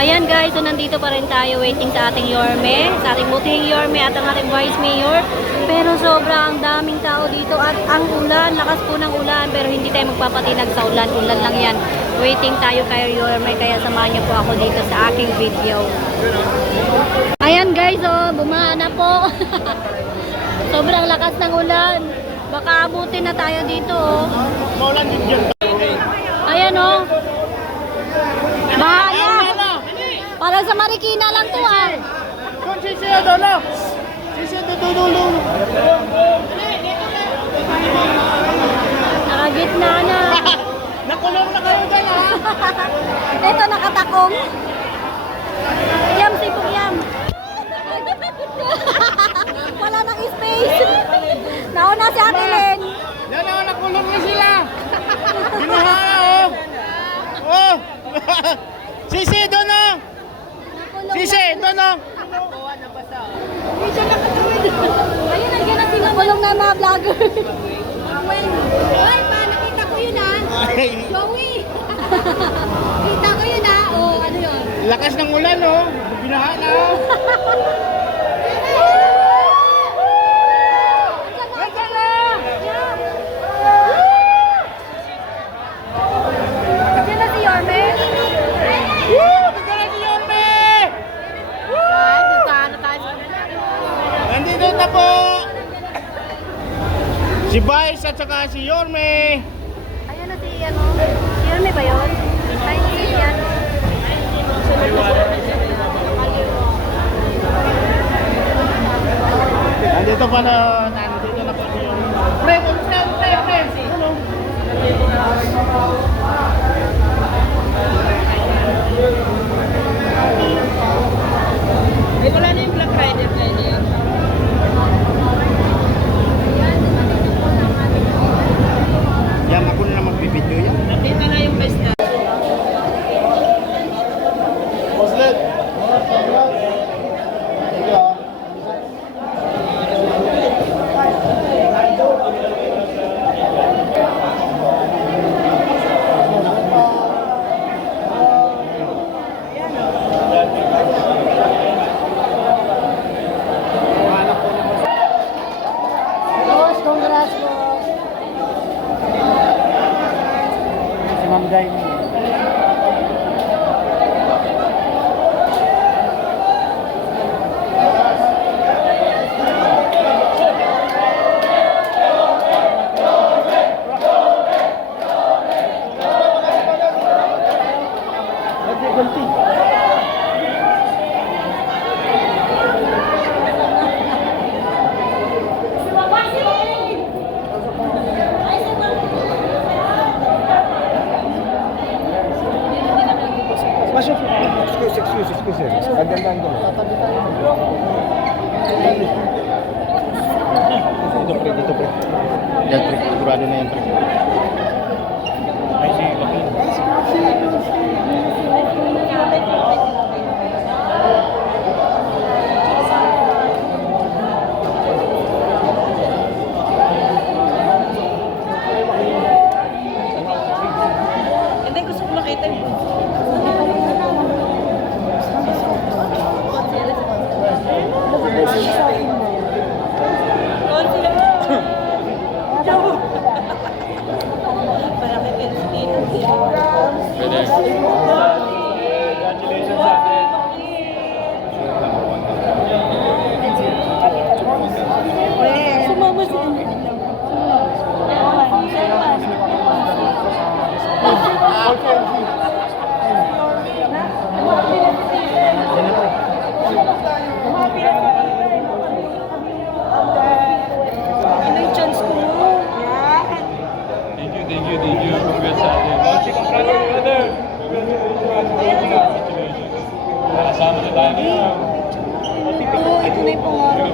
Ayan guys, so nandito pa rin tayo waiting sa ating Yorme, sa ating butihing Yorme at ang ating Vice Mayor. Pero sobrang daming tao dito at ang ulan, lakas po ng ulan, pero hindi tayo magpapatinag sa ulan, ulan lang yan. Waiting tayo kay Yorme, kaya samahan niyo po ako dito sa aking video. Ayan guys, oh, bumaha na po. Sobrang lakas ng ulan. Baka abutin na tayo dito, oh. Maulan din dyan. Ayan, oh. Bahala. Para sa Marikina lang to, ah. Kung sisiya dolo. Sisiya dudulo. Nakagitna na. Nakulong na kayo dyan, ha? Ito, nakatakong. Yam, sipong yam. Wala nang space. Nauna si Ate Len. Yan na, nakulong na sila. Binuhala, oh. Oh. Sisi, doon na. Sisi, doon na. Ayun, nandiyan na sila. Nakulong na mga vlogger. Ay, pa, nakita ko yun ah. Joey! Kita ko yun ah. O, ano yun? Lakas ng ulan, oh. Binahala, oh. Nandiyan na si Yorme. Nandito na po si Vice at saka si Yorme. Ayan na si, ano, si Yorme ba yun? Ay, si yan. Nandito pa na, nandito na po si Yorme. Pre, pre. Ano? Ay, wala na yung Black Friday pwede. Yan, ako na magbibideo yan. Nakita na yung best na. Boslet. Boss, congrats, boss. Si Ma'am Day. Excuse. Pagandang ko. Dito pre. Yan pre, sigurado na yan pre. Ay, sige, bakit? Hindi, gusto ko makita yung Thank you. Congrats sa atin. Nakasama na tayo ngayon. Ito na yung pangarap.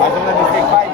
Pasok na District 5.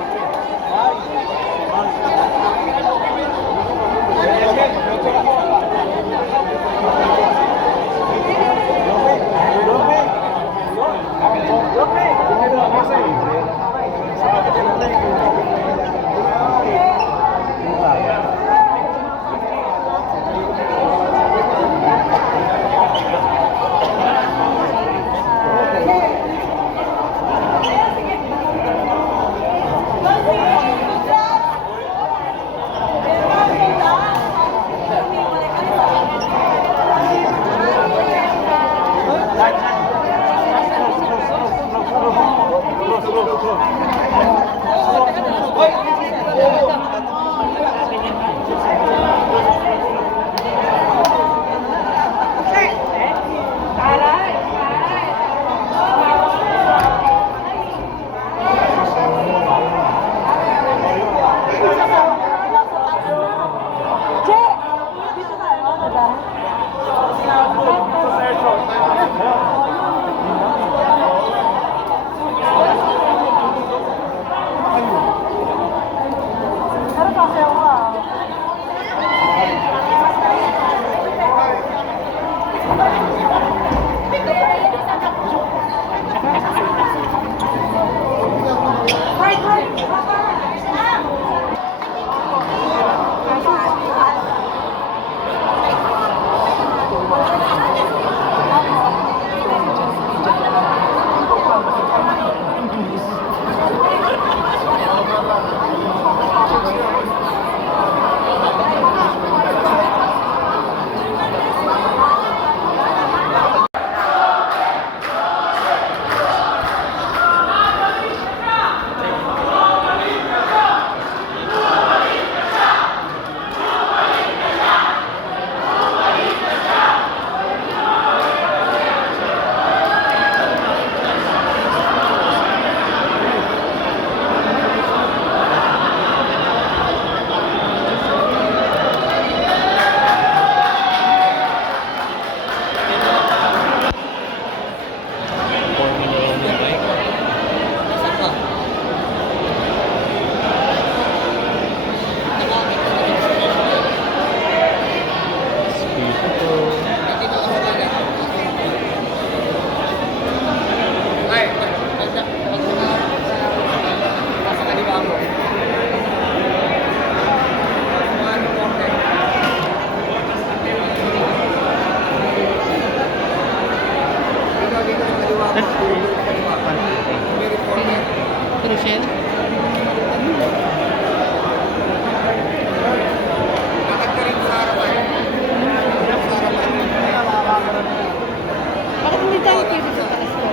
Bakit hindi tayo pwede sa Pasko?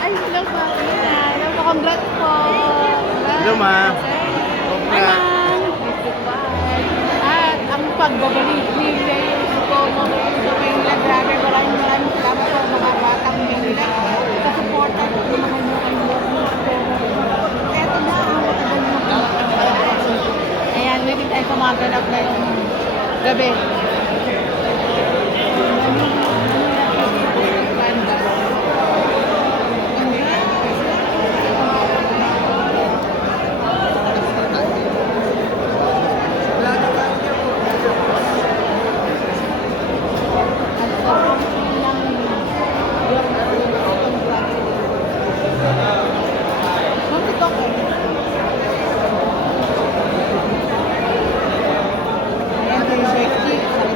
Ay, hello po. Hello po, congrats po. Hello, ma'am. Ayan. At ang pagbabalik ni ko sa Manila, grabe, maraming salamat po mga batang Manila. Sa supportan ko naman yung kayo. Eto na ang matagal mo po. Ayan, waiting tayo sa mga ganap ngayong gabi. Ayan,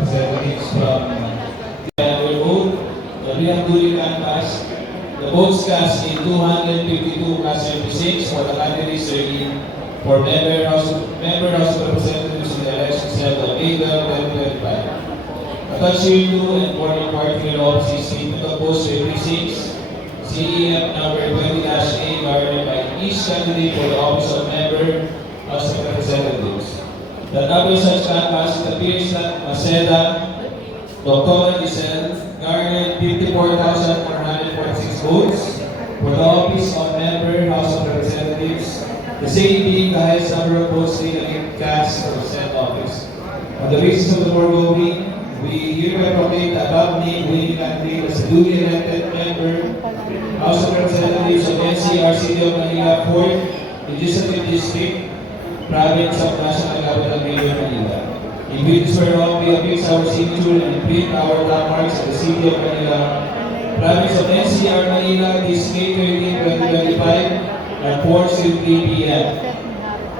Representatives from the vote. The Rianguli canvas. The votes cast in 252 cast 76 for the candidates serving for member House of Representatives in the elections held on April 2025. Attached here to and forming party offices statement of votes for precincts. CEF number 20-A garnered by each candidate for the office of member House of Representatives. The number of such canvas, it appears that Maceda, Dr. Giselle, garnered 54,446 votes for the office of member House of Representatives, the same being the highest number of votes legally cast for the said office. On the basis of the foregoing, we hereby proclaim the above named winning candidate as a duly elected member House of Representatives of NCR City of Manila, 4th Legislative District, Province of National Capital Region, Manila. In which whereof we affix our signature and print our landmarks at the City of Manila, Province of NCR, Manila, this May 13, 2025, at 4:03 p.m.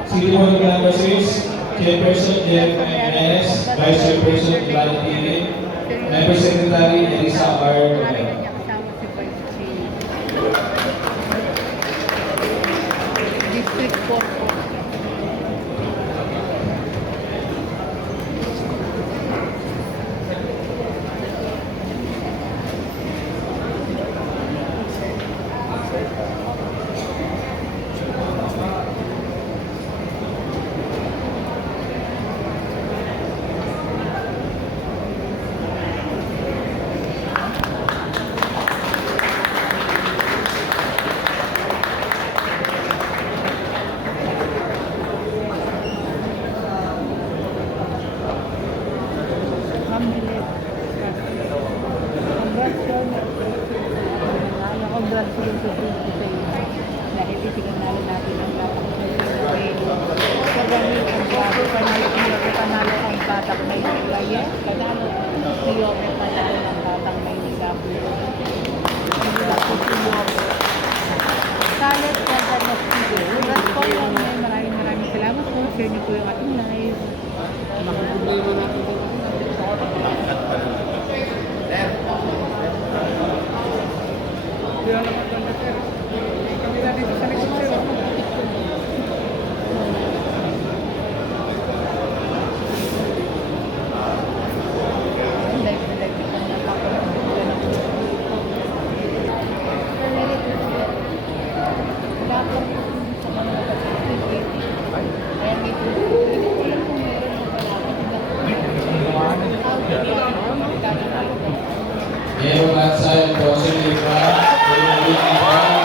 City Board of Canvassers, Chairperson Jeff Menes, Vice Chairperson Ivan Tigre, Member Secretary Elisa R. Romero. District 4 po. Congratulations sa iyo. Dahil itinanalo natin ang batak na ito. Sa gamit ang bago, panalo ang batak na ito. Yes, panalo. Siyope panalo ang batak na ito. Salet, kaya na studio. Congrats po yung maraming salamat po. Share niyo po yung ating live. Makaproblema natin po. Kami na dito sa likod sir. Mayor Mansay, Consul Ivan, Mayor Ivan,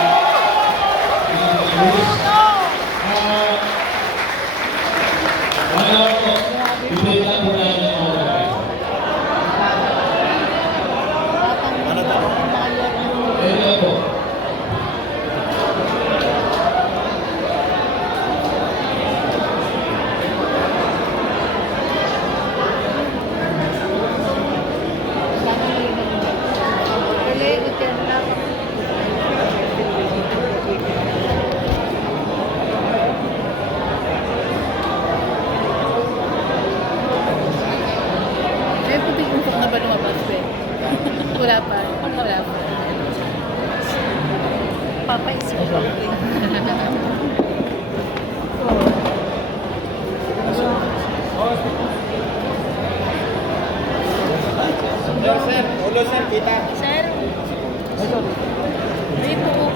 wala po, ibigay po namin ang mga bagay. Ayun po. Wala pa. Papaisip. Ulo sir, kita. Sir? Hindi po.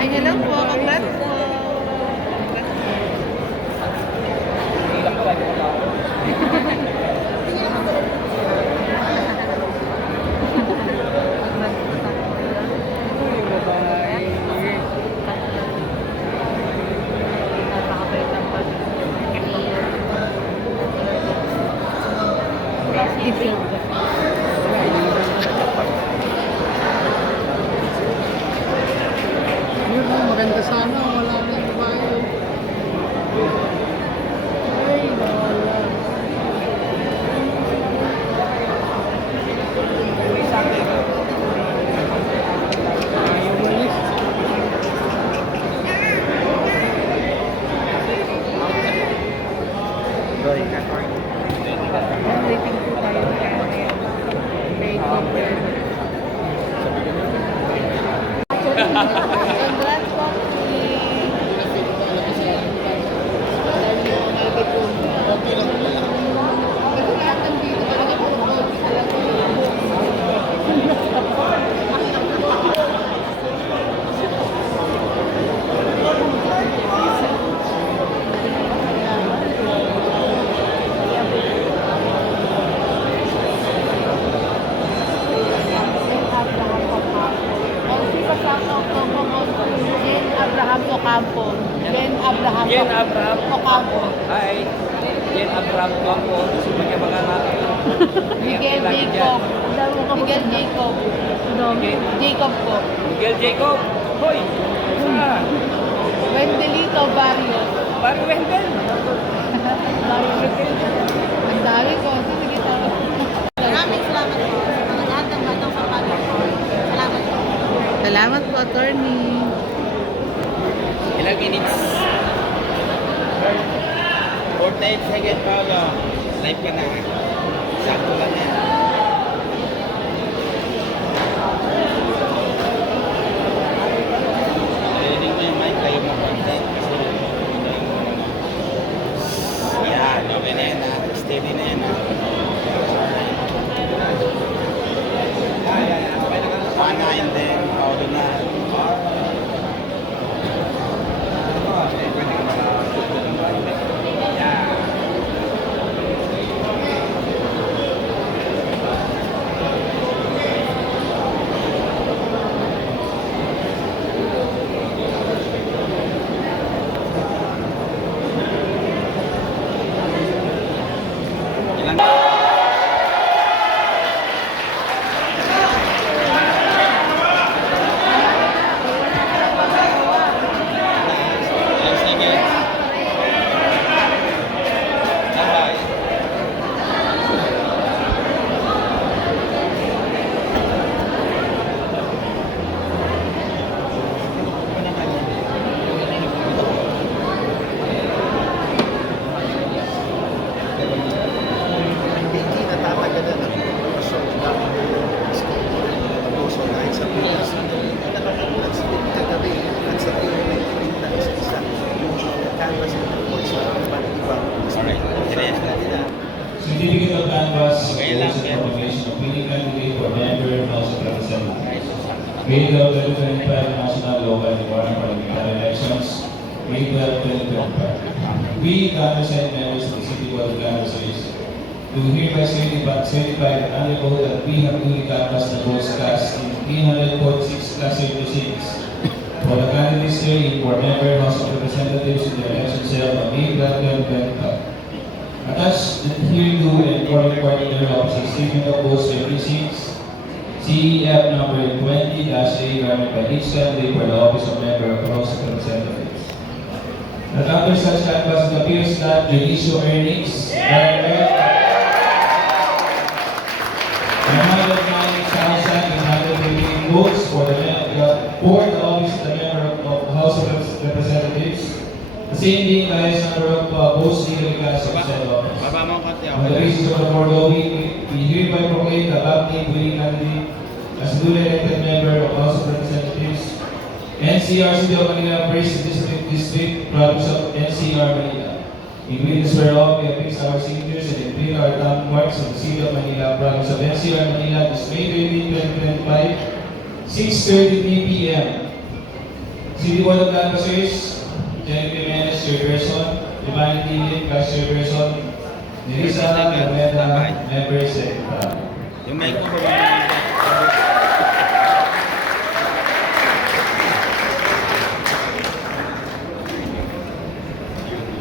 Ayun lang po. Congrats po. Jen Abraham. Ocampo. Hi. Jen Abraham ko ako. Sumagya mga Miguel Jacob. Miguel Jacob. Jacob po. Miguel Jacob. Hoy. Ah. Wendelito Barrios. Barry Wendell. Barry Wendell. Ang dami ko. Sige, tawag. Maraming salamat po sa mga lahat ng batong kapatid po. Salamat po. Salamat po, attorney. Ilang minutes? 48 seconds, Paolo. Live ka na. Sakto lang yan. Narinig mo yung mic, tayo mo konti. Kasi yan, okay na yan ha. Steady na yan ha. Panayan din, Paolo na. Hindi natatagalan ang promosyon ng puso dahil sa Pinas. Nakakagulat sa kagabi at sa PMA na isa-isa yung canvas ng report sa ibang nila. Certificate of canvas Okay lang, goes in yan. formation of winning candidate for member of House of Representatives. Grade 12, 2025 national, local, and foreign parliamentary elections. Grade 12, 2025. We, Congress and members of the City Board of Canvassers, do hereby certify and undervote that we have duly canvassed the votes cast in 346 class 36 for the candidates serving for member House of Representatives in the election cell on May 12, 2025. Attached here to and for recording their office statement of votes by precincts, CEF number 20-A running by each candidate for the office of member of the House of Representatives. That after such canvass, it appears that judicial earnings are 109,815 votes for the office of the member of the House of Representatives. The same being the highest number of votes legally cast in said office. Baba mo konti On the basis of the foregoing, we hereby proclaim the above-named winning candidate as duly elected member of the House of Representatives, NCR City of Manila, First District, Province of NCR Manila. In witness whereof, we have fixed our signatures and imprint our thumb marks of the City of Manila, Province of NCR Manila, this May 20, 2025, 6:33 p.m. City Board of Canvassers, Jennifer Jimenez, Chairperson, Divine Dilip, Vice Chairperson, Nerissa Lameda, Member Secretary. yung mic mo baba mo.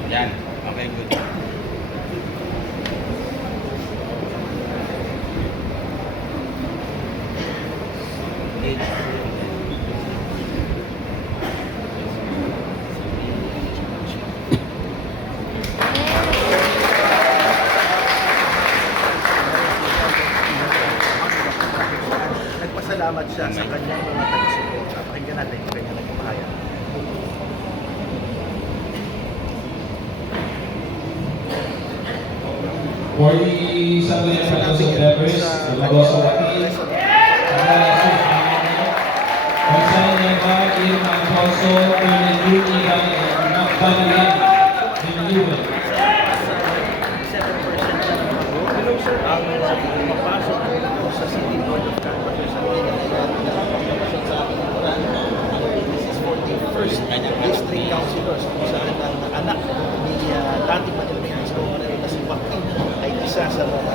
Yan. Okay, good. Nagpasalamat siya sa kanyang mga taga-suporta. Pakinggan natin yung kanyang nagpapahayag. For the Assembly and House of Members, the Magosa Wakil, Consign by Irma Alfonso, Colonel Rudy Banilan, Dinuban. 7% ang mapasok sa City Board of Canvassers sa sa aking nakuran. This is for the first district councilors kung saan ang anak ni dating Manila Mayor Isko Moreno na si Joaquin ay isa sa mga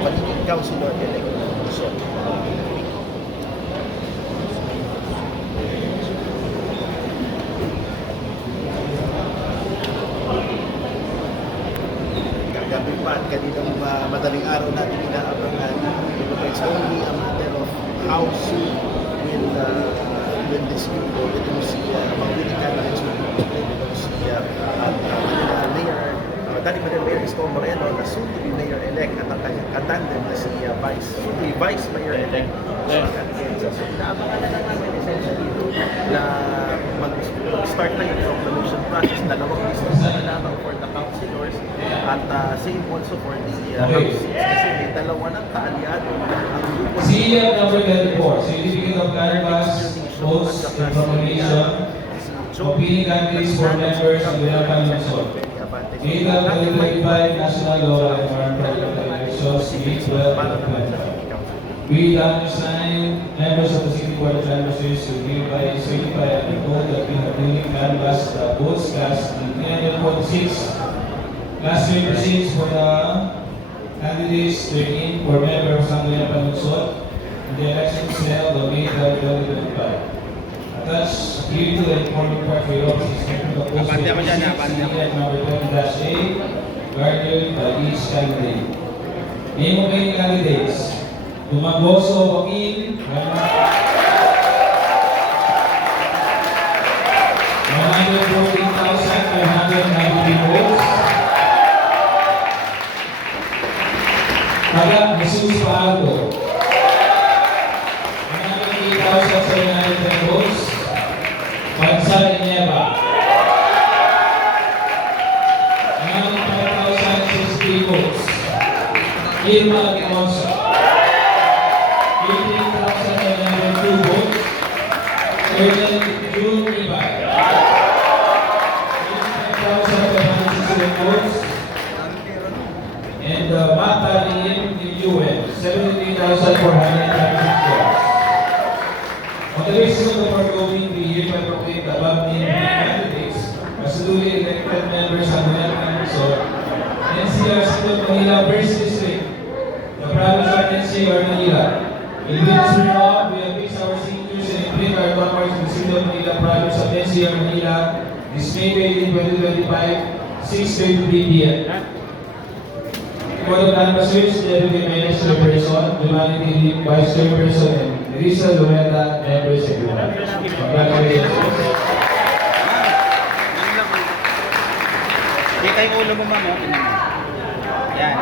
magiging councilor elect ng Luzon. araw natin inaabangan. But it's only a matter of how soon will this new will si Mawili candidates will be elected. Because Manila Mayor, Dati Manila Mayor Isko Moreno, na soon to be mayor-elect at ang kanyang katandem na si Vice Mayor-elect. So, inaabangan na lang namin essentially na mag-start na yung proclamation process. Dalawang business na lamang for the councilors at same also for the House seats. Kasi may dalawa ng kaalyado ang grupo. CEF number 34, Certificate of Canvas, Votes, Information, Opinion Candidates for Members of the National Council. Data 2025 National Law and Environmental Elections, Week 12 of 2025. We understand members of the City Board of Canvassers to hereby certify and vote that we have duly canvassed the votes cast in 346 class 3 seats for the candidates 13 for member of Sangguniang Panunsod in the elections held on May 12, 2025. Attached here to the informing part for your office is the post at number 20-A, guarded by each candidate. Name of any candidates. Tumagoso Joaquin, 114,593 votes. Taga Jesus Pago, 108,710 votes. Bansa Nieva, 5,060 votes. Irma Alfonso, 18,902 votes. Colonel June Ibay, 85,567 votes. And Mata Lim Yuen, 73,436 votes. On the basis of the foregoing, we hereby proclaim the above named candidates as duly elected members of the Council, NCR City of Manila, 1st District, the province of NCR Manila. In which we have fixed our signatures and imprint our commerce in the City of Manila, province of NCR Manila, this May 18, 2025, 6:33 p.m. For the canvassers, Deputy Mayor Chairperson, Humanity Vice Chairperson, and Risa Lumeta, Member Secretary. Congratulations. Kita yung ulo mo, ma'am. Yan.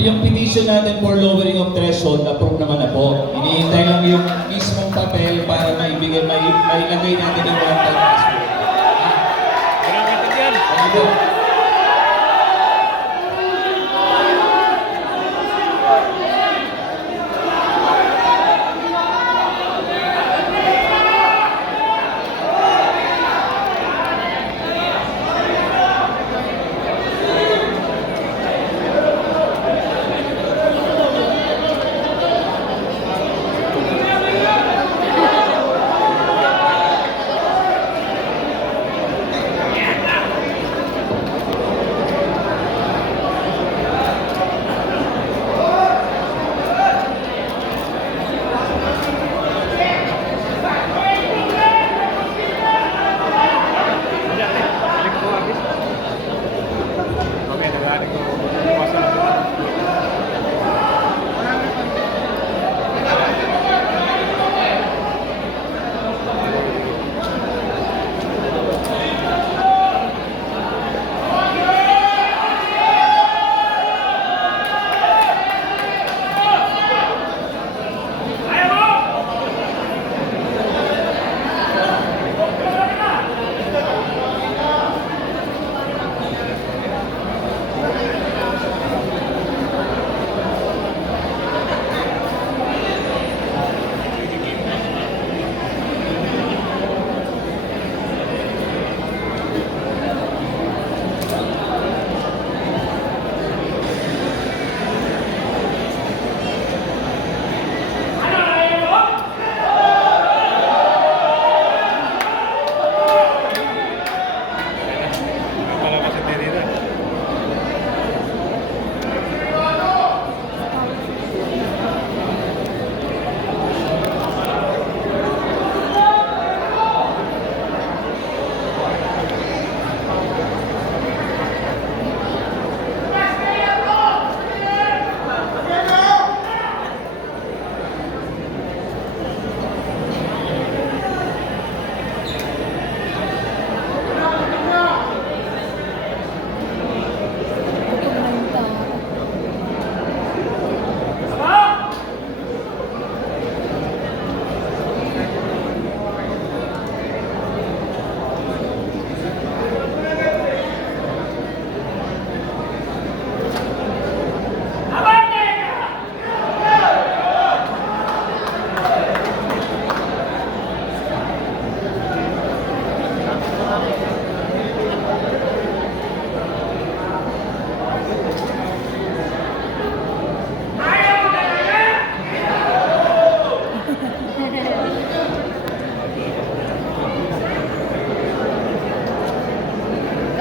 Yung petition natin for lowering of threshold, approve naman na po. Hinihintay lang yung mismong papel para mailagay natin yung one-time password. Ano po?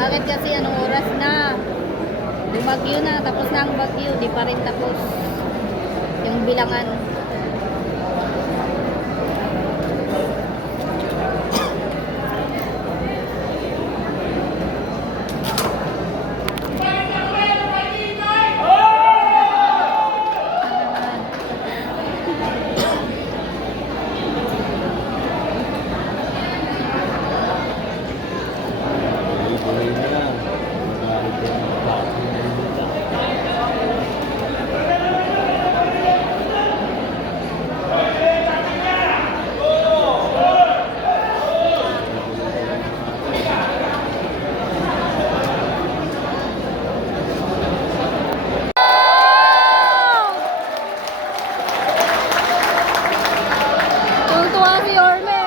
Bakit kasi anong oras na? Bumagyo na, tapos na ang bagyo, di pa rin tapos yung bilangan. Tuwa si Orme.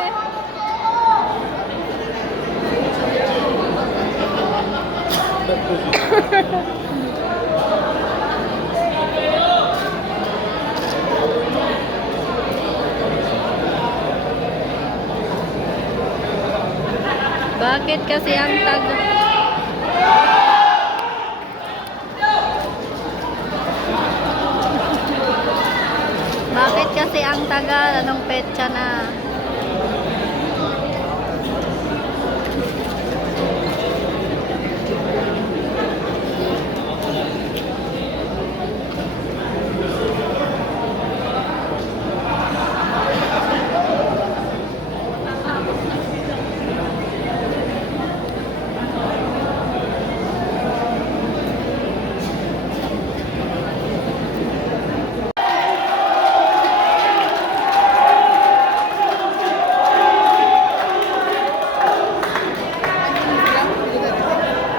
Bakit kasi ang Bakit kasi ang tagal? Anong petsa na?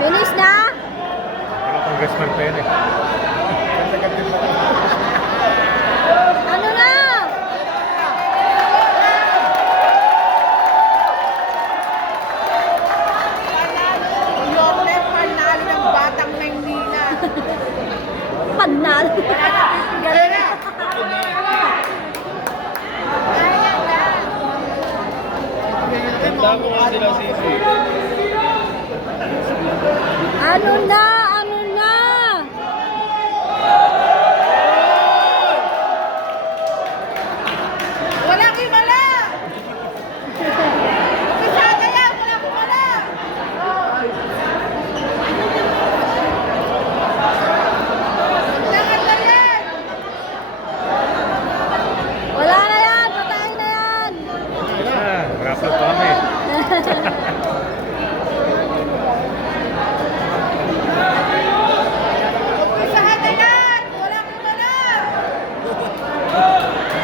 Finish na? Congressman pa yan eh. Ano na? Yorme, panalo ng Batang Maynila. Panal. Gano'n na. Tanda mo nga sila, Sisi. Ano na? Ano na? Walang himala! Pisada yan! Walang himala! Lahat na yan! Wala na yan. Patay na yan. Rapat pa kami. Pisahan na yan! Walang himala!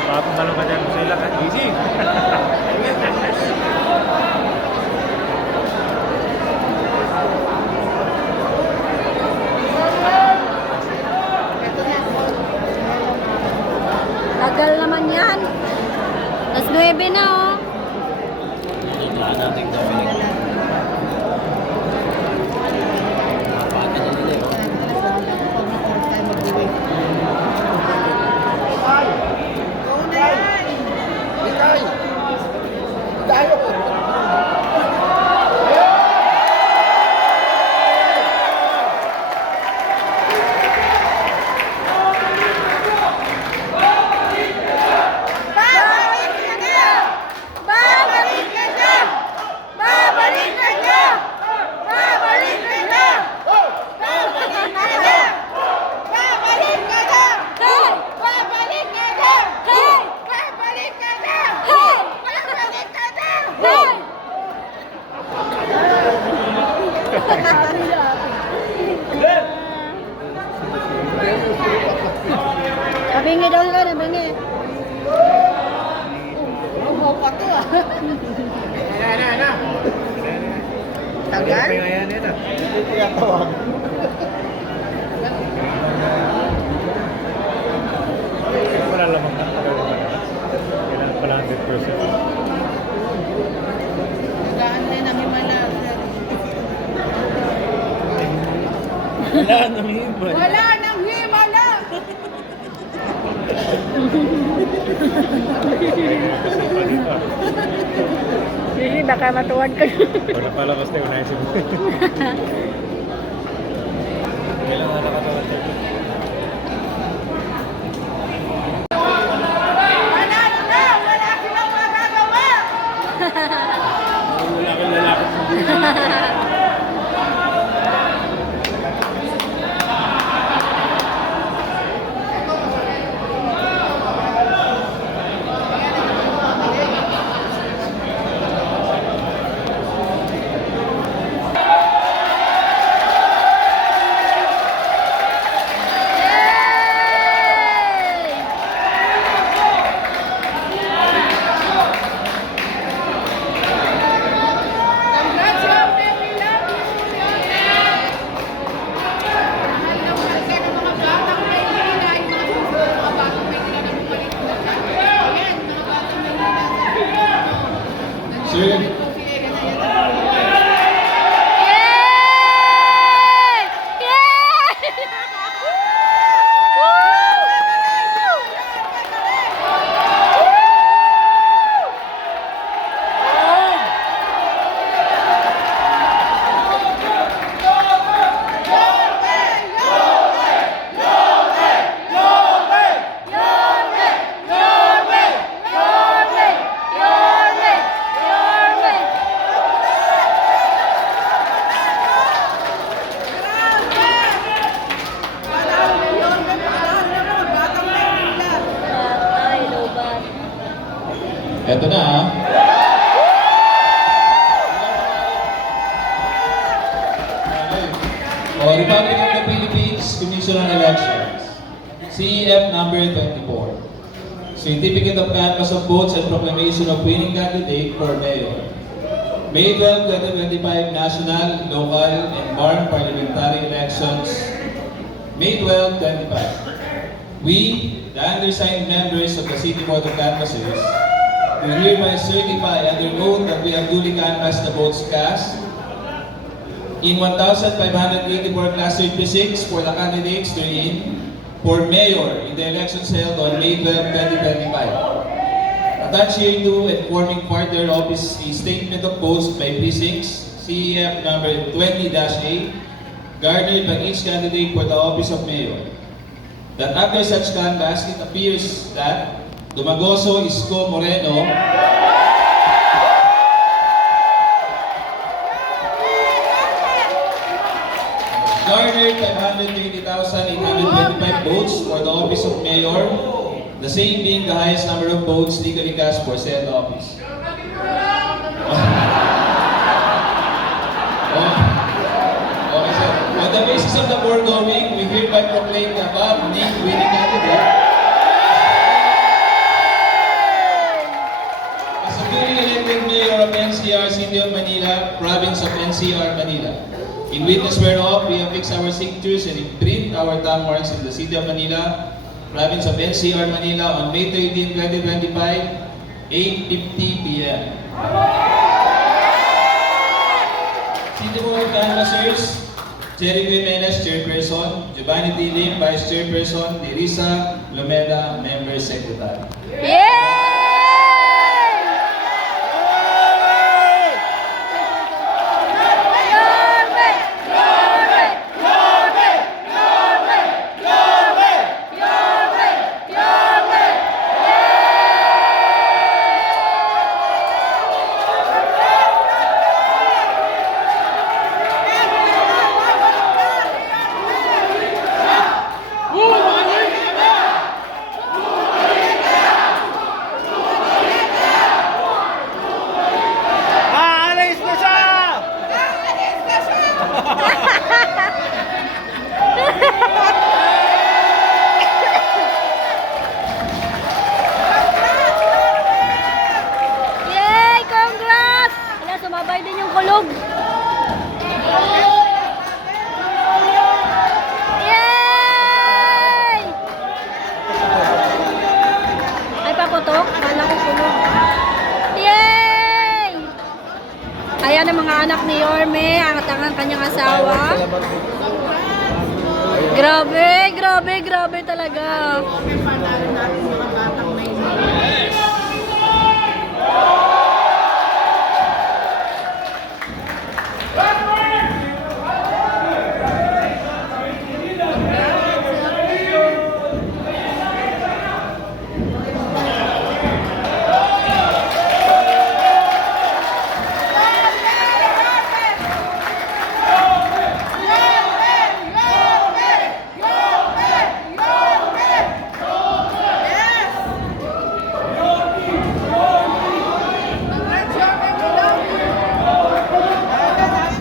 Papamalo ka dyan sila ka. Easy. Tagal naman yan. Alas 9 na oh. Oo na yan! Itay! Tayo! Babalik ka na! Babalik ka na! Babalik ka na! Babalik ka na! Babalik ka na! Babalik ka na! Hey! Babalik ka na! Hey! Babalik ka na! Hey! Babalik ka na! Hey! Nabingi daw ka, nabingi. Uhaw pa to ah. Tagal? Ayan, ito. Hindi kaya tawag. Wala lamang na. Kailangan pala 100%. Nagaan din ang himala. Wala nang himay. Wala nang himala! Hindi, baka matuwad ka. Wala pala kasi unahin mo. Kailangan nakatawa tayo. Wala kang lalaki. Sir, eto na ha. O, Republic of the Philippines Commission on Elections. CEF number 24. Certificate of Canvass of Votes and Proclamation of Winning Candidate for Mayor. May 12, 2025 National, Local, and Barn Parliamentary Elections. May 12, 25. We, the undersigned members of the City Board of Canvassers, we hereby certify under oath that we have duly canvassed the votes cast in 1,584 cluster precincts for the candidates therein for mayor in the elections held on May 12, 2025. Attached hereto and forming part thereof is a statement of votes by precincts, CEF number 20-8, garnered by each candidate for the office of mayor. That after such canvass, it appears that Dumagoso Isko Moreno garnered 520,825 votes for the office of mayor, the same being the highest number of votes legally cast for said office. Okay, sir. On the basis of the foregoing, we hereby proclaim the above named winning candidate as a duly elected mayor of NCR City of Manila, province of NCR Manila. In witness whereof, we have fixed our signatures and imprint our thumb marks in the City of Manila, province of NCR Manila on May 13, 2025, 8:50 p.m. City Board of Canvassers, Jerry Jimenez, Chairperson, Giovanni T. Lim, Vice Chairperson, Nerissa Lomeda, Member Secretary. Aalis na siya! Yay! Congrats! Wala, sumabay din yung kulog. Yay! Ay, paputok? Kala ko kulog. Yay! Ayan ang mga anak ni Yorme, ang kanyang asawa. Grabe, grabe, grabe talaga. Okay, panalo natin mga batang may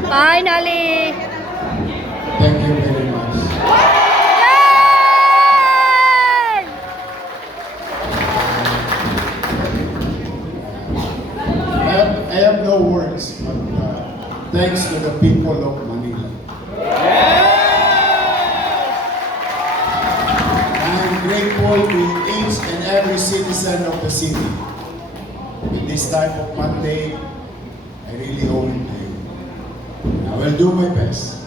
Finally! Thank you very much. Yay! I have no words, but thanks to the people of Manila. I'm grateful to each and every citizen of the city. With this type of Monday, I really owe it to you. I will do my best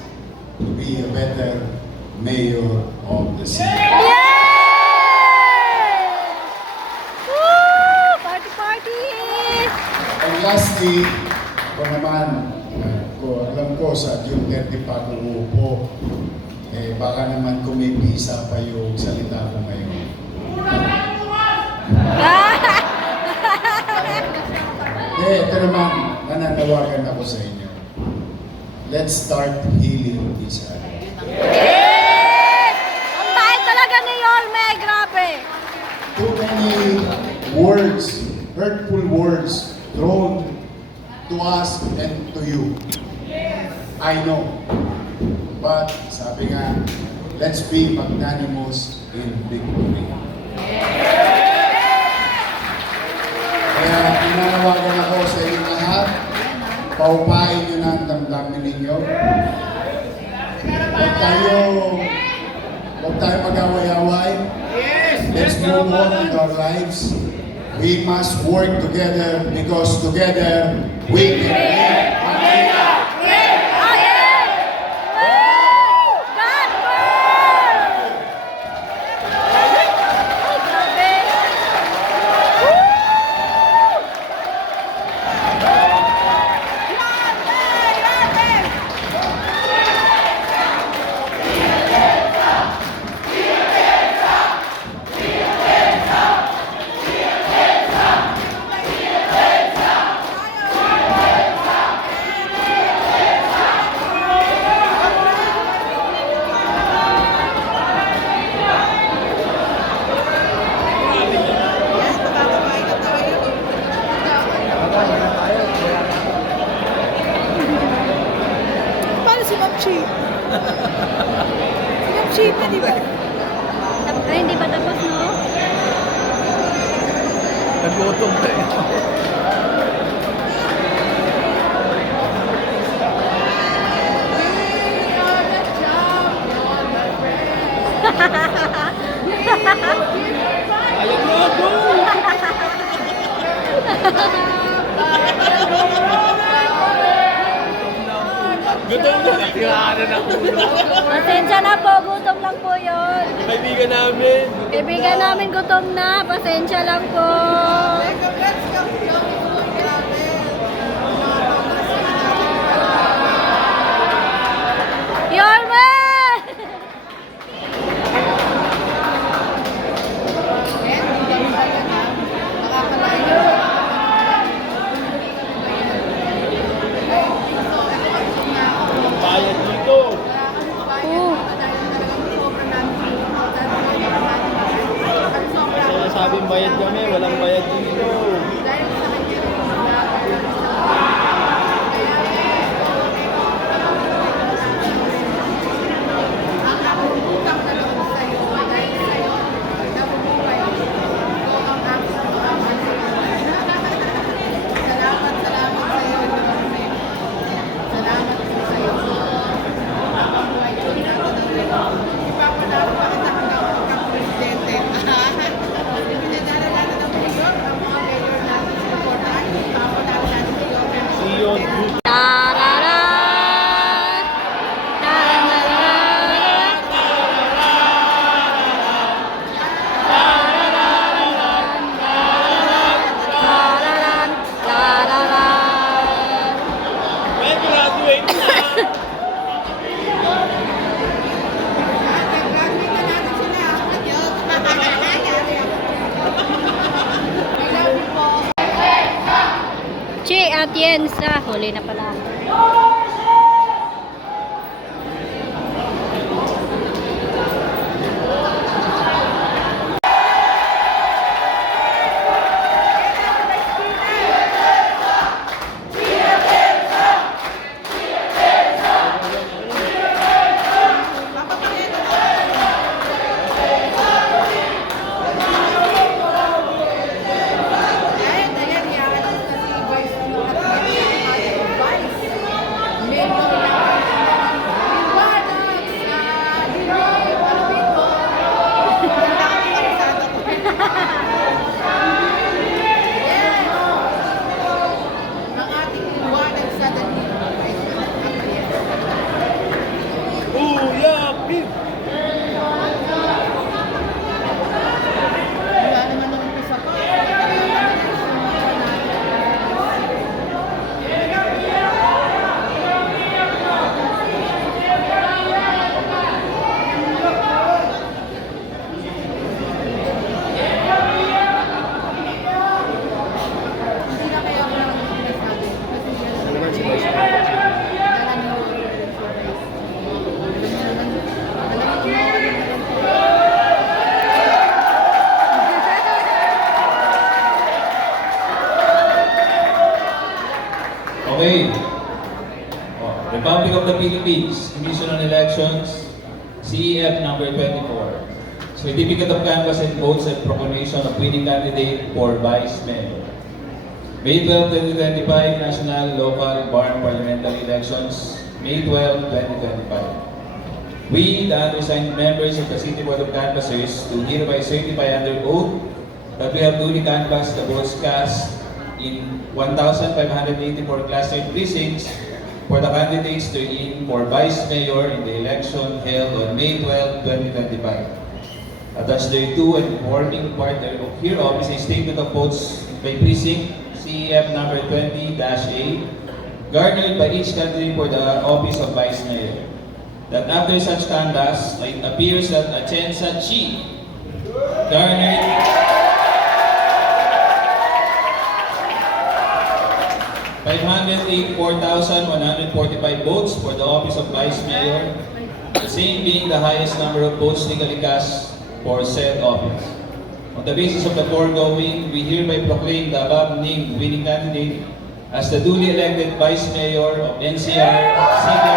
to be a better mayor of the city. Yay! Woo! Party, party! And lastly, ako naman, alam ko sa June 30 pa ako uupo, baka naman kung may visa pa yung salita ko ngayon. Ito naman, nananawagan ako sa inyo. Let's start healing each other. Yes! Ang tayo talaga ni Yorme, grabe! Too many words, hurtful words thrown to us and to you. I know. But sabi nga, let's be magnanimous in victory. Kaya pinanawagan ako sa inyong lahat, paupain nyo na ang damdamin ninyo. Huwag tayo mag-away-away. Let's move on with our lives. We must work together because together we can live. Oh, yeah! Woo! God burn! Ay, grabe! Woo! Paano si Ma'am Chi? Si Ma'am Chi pa, di ba? Ay, hindi pa tapos, no? Nagutom na eh. Ayun na, go! Gutom na, natiraan na ng ulo. Pasensya na po, gutom lang po yun. Kaibigan namin. Kaibigan namin gutom na, pasensya lang po. Yorme! Bayad dito. Kasi nasabing bayad kami, walang bayad dito. Atienza. Huli na pala. Okay. Republic of the Philippines, Commission on Elections, CEF number 24. Certificate of Canvass and Votes and Proclamation of Winning Candidate for Vice Mayor. May 12, 2025, National, Local, Barn Parliamentary Elections, May 12, 2025. We, the undersigned members of the City Board of Canvassers, do hereby certify under oath that we have duly canvassed the votes cast in 1,584 clustered precincts for the candidates to in for Vice Mayor in the election held on May 12, 2025. Attached thereto and forming part hereof is a statement of votes by precinct CEF number 20-A garnered by each candidate for the office of Vice Mayor. That after such canvass, it appears that Atienza Chi garnered 584,145 votes for the office of Vice Mayor, the same being the highest number of votes legally cast for said office. On the basis of the foregoing, we hereby proclaim the above-named winning candidate as the duly elected Vice Mayor of NCR, City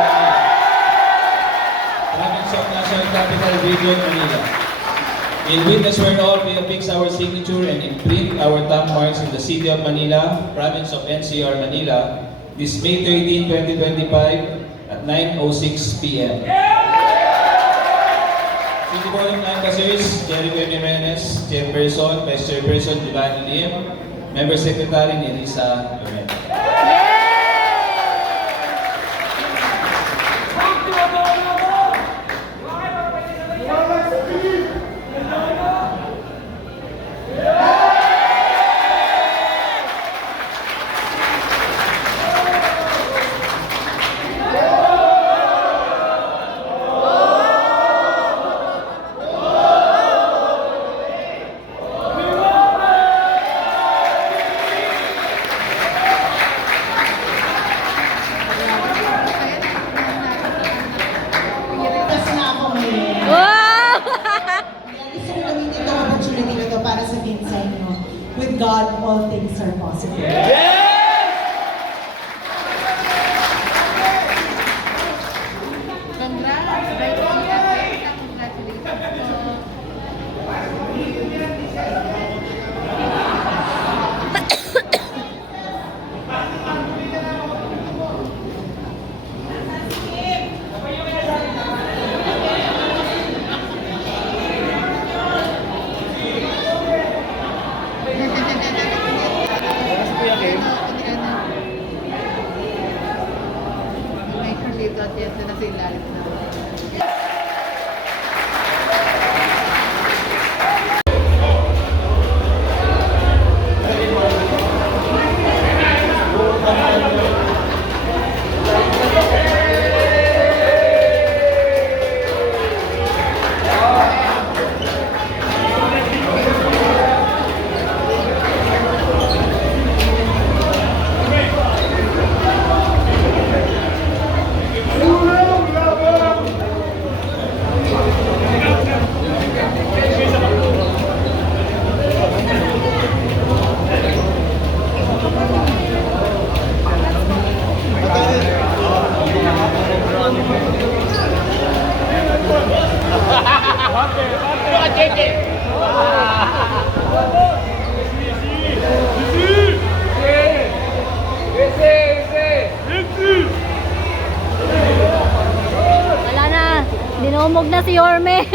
Province of National Capital Region, Manila. In witness whereof, we affix our signature and imprint our thumb marks in the City of Manila, Province of NCR, Manila, this May 13, 2025 at 9:06 p.m. City Board of Canvassers, Jericho Jimenez, Chairperson, Vice Chairperson, Giovanni Lim, Member Secretary, Nerissa Jimenez. With God, all things are possible. Wala na. Dinumog na si Yorme.